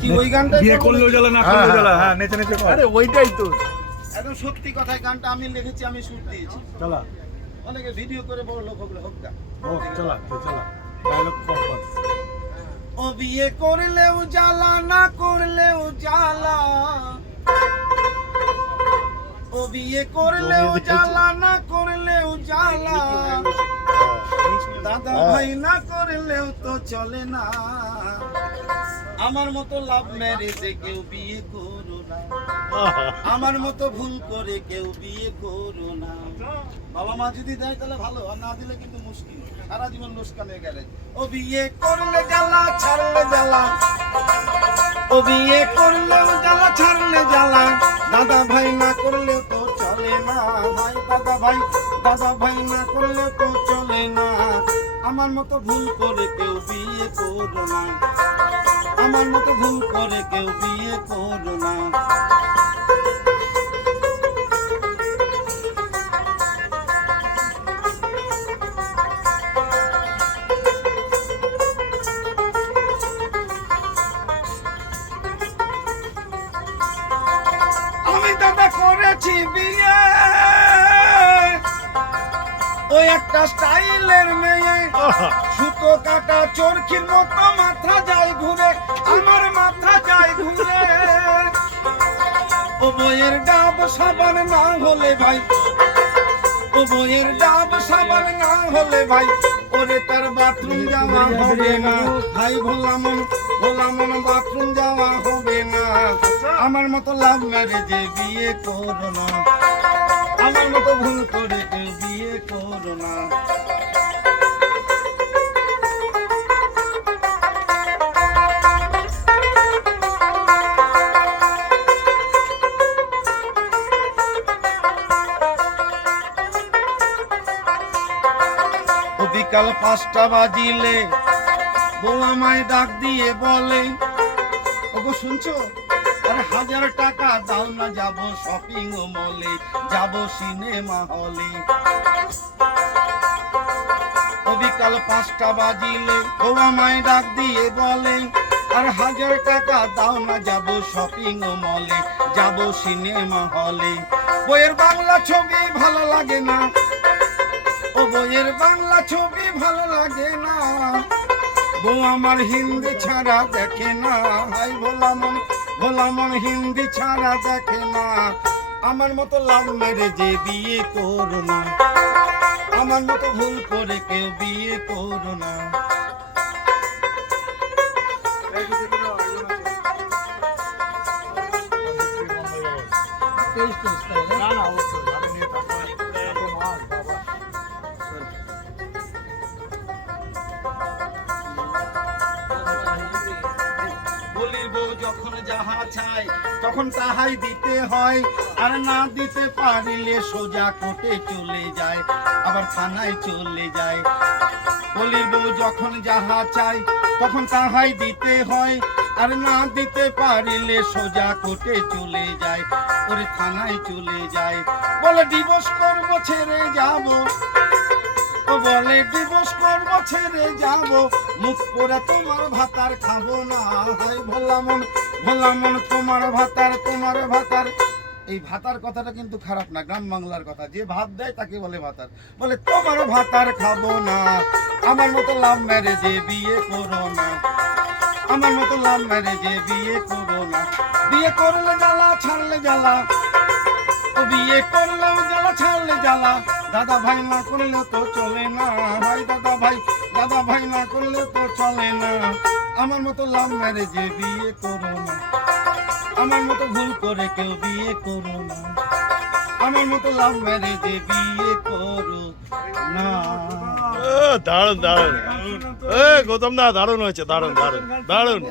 কি ওই গানটা বিয়ে করলেও জ্বালা না করলেও জ্বালা, হ্যাঁ নেচে নেচে কর। আরে ওইটাই তো একদম সত্যি কথাই, গানটা আমি লিখেছি, আমি সুর দিয়েছি। চলা অনেকে ভিডিও করে বড় লোক হলে হোক গা। ও চলা চলা ডায়লগ কম কর। ও বিয়ে করলেও জ্বালা, না করলেও জ্বালা। ও বিয়ে করলেও জ্বালা, না করলেও জ্বালা। দাদা ভাই না করলেও তো চলে না। আমার মতো লাভ ম্যারেজে কেউ বিয়ে করো না। আমার মতো ভুল করে কেউ বিয়ে করো না। বাবা মা যদি দেয় তাহলে ভালো, আর না দিলে কিন্তু মুশকিল, সারা জীবন লোকসানে গেলে। ও বিয়ে করলে জ্বালা, ছাড়লে জ্বালা। ও বিয়ে করলেও জ্বালা, ছাড়লে জ্বালা। দাদা ভাই না করলে তো চলে না। ভাই দাদা ভাই না করলে তো চলে না। আমার মতো ভুল করে কেউ বিয়ে করো না। আমার মতো ভুল করে কেউ বিয়ে করো না। আমি দাদা করেছি বিয়ে, ওই একটা স্টাইলের মেয়ে, সুতো কাটা চরকির মতো মাথা যায় ঘুরে, আমার মাথা যায় ঘুরে। ও বইয়ের ডাব সাবান না হলে ভাই, ও বইয়ের ডাব সাবান না হলে ভাই, ওরে তার বাথরুম যাওয়া হবে না। ভাই ভোলা মন বাথরুম যাওয়া হবে না। আমার মতো লাভ ম্যারেজে বিয়ে করো না। আমার মতো ভুল করে কেউ বিয়ে করো না। বিকাল 5টা বাজিলে বউ আমায় ডাক দিয়ে বলে, ওগো শুনছো, আরে 1000 টাকা দাও না, যাবো শপিং মলে, যাবো সিনেমা হলে। ও বিকাল 5টা বাজিলে বউ আমায় ডাক দিয়ে বলে, আর 1000 টাকা দাও না, যাবো শপিং মলে, যাবো সিনেমা হলে। বইয়ের বাংলা ছবি ভালো লাগে না। ও বইয়ের বাংলা ছবি ভালো লাগে না। বউ আমার হিন্দি ছাড়া দেখে না। হাই ভোলা মন হিন্দি ছাড়া দেখে না। আমার মতো লাভ ম্যারেজে বিয়ে করো না। আমার মতো ভুল করে কেউ বিয়ে করো না। না না অবশ্যই আমি নিয়ে থাকবো এত মাল বাবা। বলির বউ যখন যাহা চায় তখন তাহাই দিতে হয়, আর না দিতে পারিলে সোজা কোর্টে চলে যায়, আবার থানায় চলে যায়। বলির বউ যখন যাহা চায় তখন তাহাই দিতে হয়, আর না দিতে পারিলে সোজা কোর্টে চলে যায়, ওরে থানায় চলে যায়। বলে ডিভোর্স করবো ছেড়ে যাবো, ও বলে ডিভোর্স করবো ছেড়ে যাবো, মুখ করে তোমার ভাতার খাবো না। হাই ভোলা মন তোমার ভাতার। এই ভাতার কথাটা কিন্তু খারাপ না, গ্রাম বাংলার কথা। যে ভাত দেয় তাকে বলে ভাতার। বলে তোমার ভাতার খাবো না। আমার মতো লাভ ম্যারেজে বিয়ে করো না। আমার মতো লাভ ম্যারেজে বিয়ে করো না। বিয়ে করলে জ্বালা, ছাড়লে জ্বালা। ও বিয়ে করলেও জ্বালা, ছাড়লে জ্বালা। দাদা ভাই না করলে তো চলে না। ভাই দাদা ভাই না করলে তো চলে না। আমার মতো লাভ ম্যারেজে বিয়ে করো না। আমার মতো ভুল করে কেউ বিয়ে করো না। আমার মতো লাভ ম্যারেজে বিয়ে করো না। দারুণ দারুণ, গৌতম দা দারুণ হয়েছে, দারুণ দারুণ দারুণ।